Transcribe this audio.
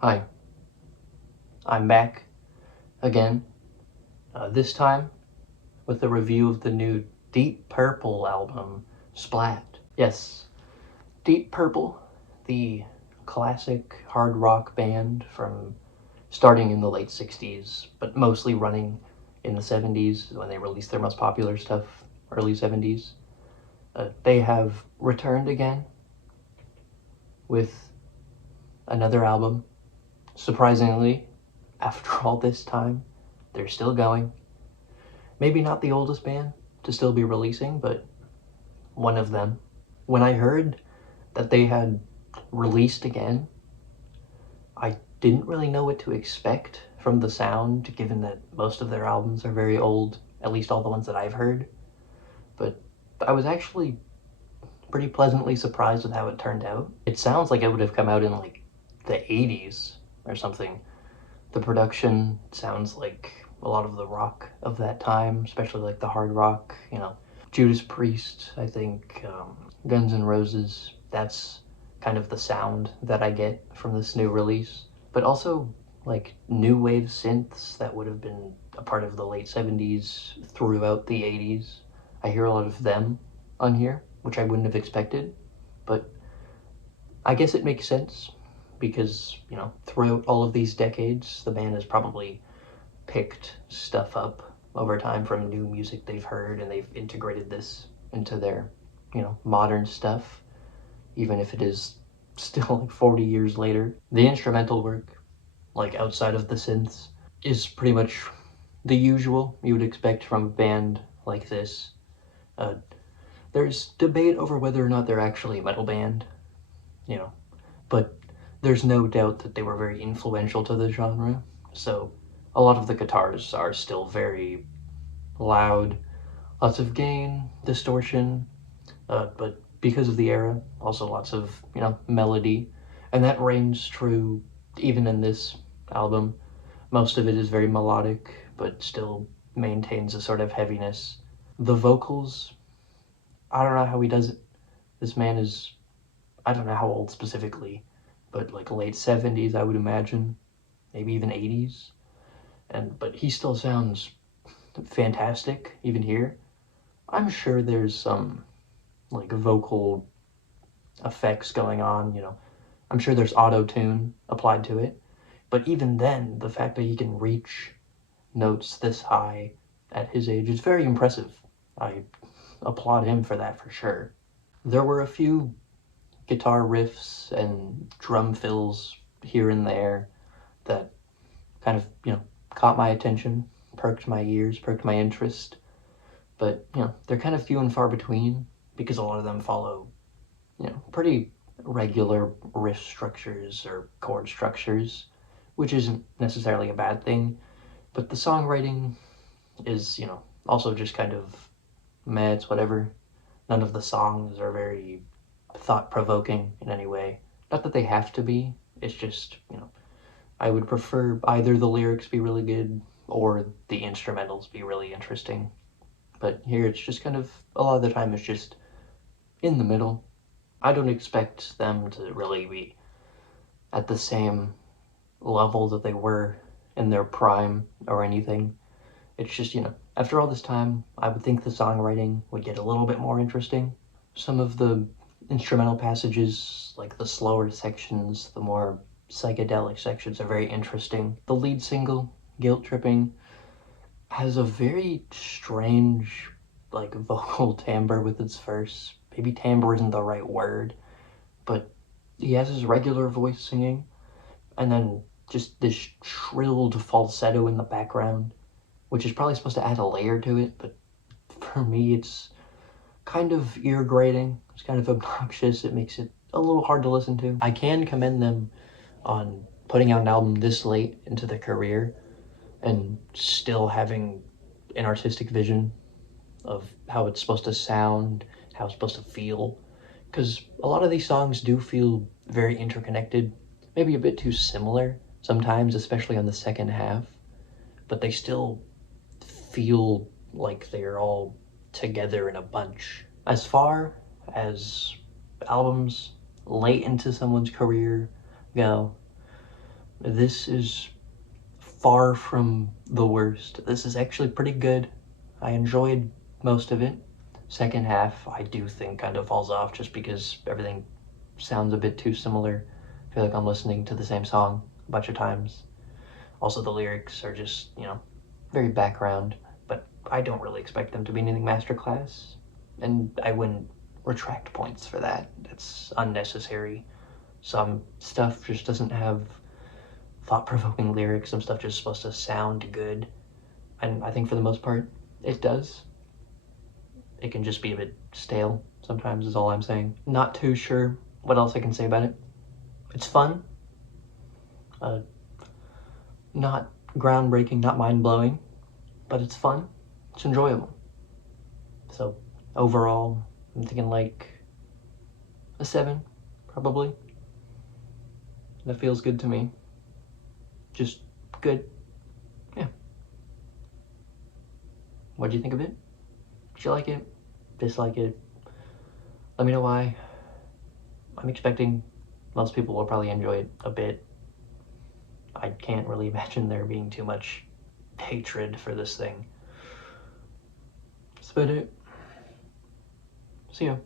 Hi, I'm back again, this time with a review of the new Deep Purple album, Splat. Yes, Deep Purple, the classic hard rock band from starting in the late 60s, but mostly running in the 70s when they released their most popular stuff, early 70s. They have returned again with another album. Surprisingly, after all this time, they're still going. Maybe not the oldest band to still be releasing, but one of them. When I heard that they had released again, I didn't really know what to expect from the sound, given that most of their albums are very old, at least all the ones that I've heard. But I was actually pretty pleasantly surprised with how it turned out. It sounds like it would have come out in like the 80s or something. The production sounds like a lot of the rock of that time, especially like the hard rock, Judas Priest, I think, Guns N' Roses. That's kind of the sound that I get from this new release. But also, like, new wave synths that would have been a part of the late 70s throughout the 80s. I hear a lot of them on here, which I wouldn't have expected. But I guess it makes sense because, throughout all of these decades, the band has probably picked stuff up over time from new music they've heard, and they've integrated this into their, modern stuff, even if it is still like 40 years later. The instrumental work, like outside of the synths, is pretty much the usual you would expect from a band like this. Uh, there's debate over whether or not they're actually a metal band, but there's no doubt that they were very influential to the genre. So a lot of the guitars are still very loud, lots of gain, distortion, but because of the era, also lots of, melody. And that reigns true even in this album. Most of it is very melodic, but still maintains a sort of heaviness. The vocals, I don't know how he does it. This man is, I don't know how old specifically, but like late 70s, I would imagine, maybe even 80s. But he still sounds fantastic, even here. I'm sure there's some like vocal effects going on, I'm sure there's auto-tune applied to it. But even then, the fact that he can reach notes this high at his age is very impressive. I applaud him for that for sure. There were a few guitar riffs and drum fills here and there that kind of, caught my attention, perked my ears, perked my interest. But, they're kind of few and far between because a lot of them follow, pretty regular riff structures or chord structures, which isn't necessarily a bad thing. But the songwriting is, also just kind of meh, it's whatever. None of the songs are very thought-provoking in any way. Not that they have to be, it's just, I would prefer either the lyrics be really good or the instrumentals be really interesting. But here it's just kind of, a lot of the time it's just in the middle. I don't expect them to really be at the same level that they were in their prime or anything. It's just, after all this time, I would think the songwriting would get a little bit more interesting. Some of the instrumental passages, like the slower sections, the more psychedelic sections, are very interesting. The lead single, Guilt Tripping, has a very strange, like, vocal timbre with its verse. Maybe timbre isn't the right word, but he has his regular voice singing, and then just this shrilled falsetto in the background, which is probably supposed to add a layer to it, but for me it's kind of ear grating. It's kind of obnoxious. It makes it a little hard to listen to. I can commend them on putting out an album this late into their career and still having an artistic vision of how it's supposed to sound, how it's supposed to feel. Because a lot of these songs do feel very interconnected, maybe a bit too similar sometimes, especially on the second half, but they still feel like they're all together in a bunch. As far as albums late into someone's career go, This is far from the worst. This is actually pretty good. I enjoyed most of it. Second half, I do think kind of falls off just because everything sounds a bit too similar. I feel like I'm listening to the same song a bunch of times. Also, the lyrics are just, very background, but I don't really expect them to be anything masterclass, and I wouldn't retract points for that. That's unnecessary. Some stuff just doesn't have thought-provoking lyrics. Some stuff just supposed to sound good, and I think for the most part, it does. It can just be a bit stale sometimes is all I'm saying. Not too sure what else I can say about it. It's fun. Not groundbreaking, not mind-blowing, but it's fun. It's enjoyable. So overall, I'm thinking like a 7, probably. That feels good to me. Just good. Yeah. What do you think of it? Did you like it? Dislike it? Let me know why. I'm expecting most people will probably enjoy it a bit. I can't really imagine there being too much hatred for this thing. That's about it. See ya.